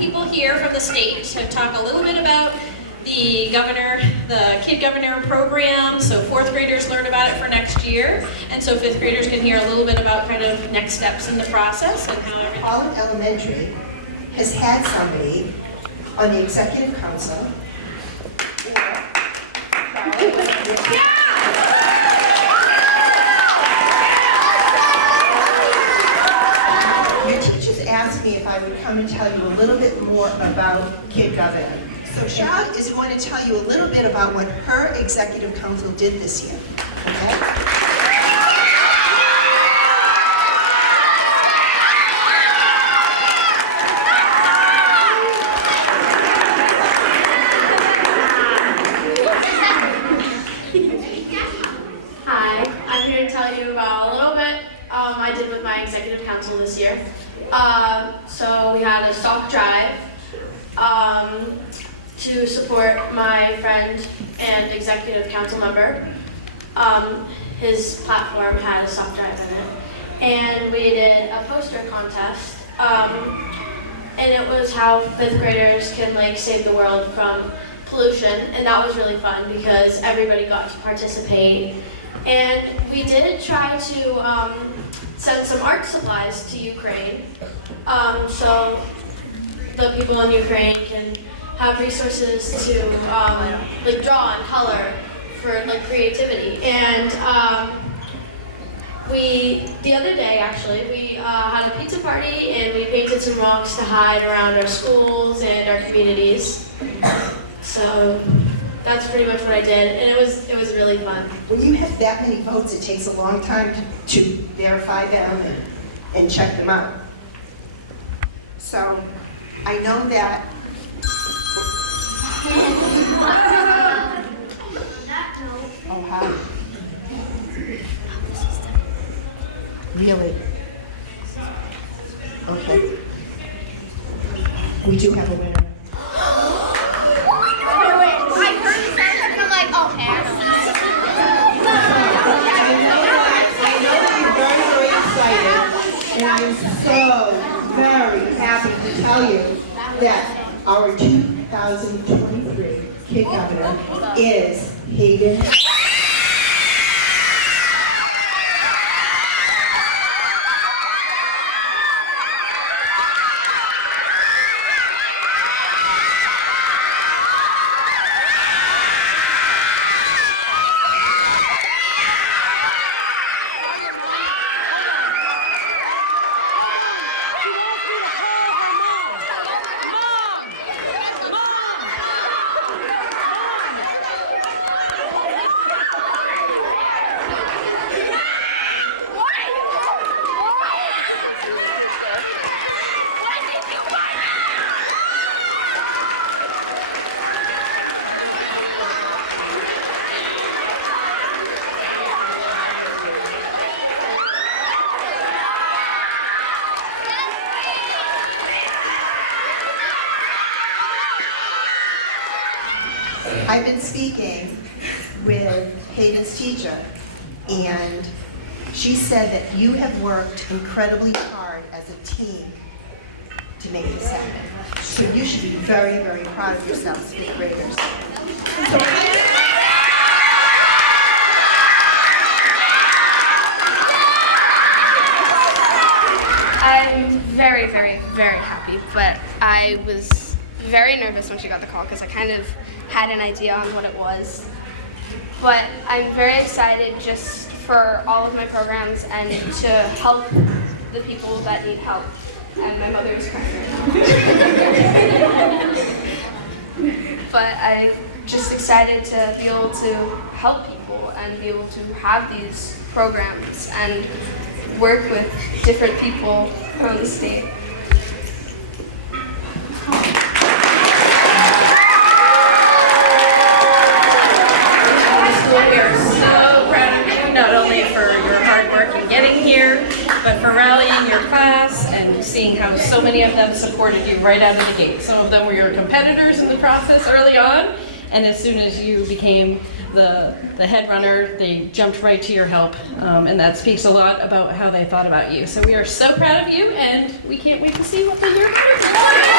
people here from the state to talk a little bit about the Kid Governor program, so 4th graders learn about it for next year, and so 5th graders can hear a little bit about kind of next steps in the process and how everything. Pollard Elementary has had somebody on the executive council. Your teachers asked me if I would come and tell you a little bit more about Kid Governor. So Cheryl is going to tell you a little bit about what her executive council did this year. Okay? Hi, I'm here to tell you about a little bit I did with my executive council this year. So we had a stock drive to support my friend and executive council member. His platform had a stock drive in it. And we did a poster contest. And it was how 5th graders can save the world from pollution, and that was really fun because everybody got to participate. And we did try to send some art supplies to Ukraine, so the people in Ukraine can have resources to draw and color for creativity. And the other day actually, we had a pizza party and we painted some rocks to hide around our schools and our communities. So that's pretty much what I did, and it was really fun. When you have that many votes, it takes a long time to verify them and check them out. So I know that. Oh, how? Really? Okay. We do have a winner. And I'm so very happy to tell you that our 2023 Kid Governor is Haydin. I've been speaking with Haydin's teacher, and she said that you have worked incredibly hard as a team to make this happen. So you should be very, very proud of yourselves, 5th graders. I'm very, very, very happy, but I was very nervous when she got the call because I kind of had an idea on what it was. But I'm very excited just for all of my programs and to help the people that need help. And my mother is crying right now. But I'm just excited to be able to help people and be able to have these programs and work with different people around the state. We are so proud of you, not only for your hard work in getting here, but for rallying your class and seeing how so many of them supported you right out of the gate. Some of them were your competitors in the process early on, and as soon as you became the head runner, they jumped right to your help, and that speaks a lot about how they thought about you. So we are so proud of you, and we can't wait to see what the year brings.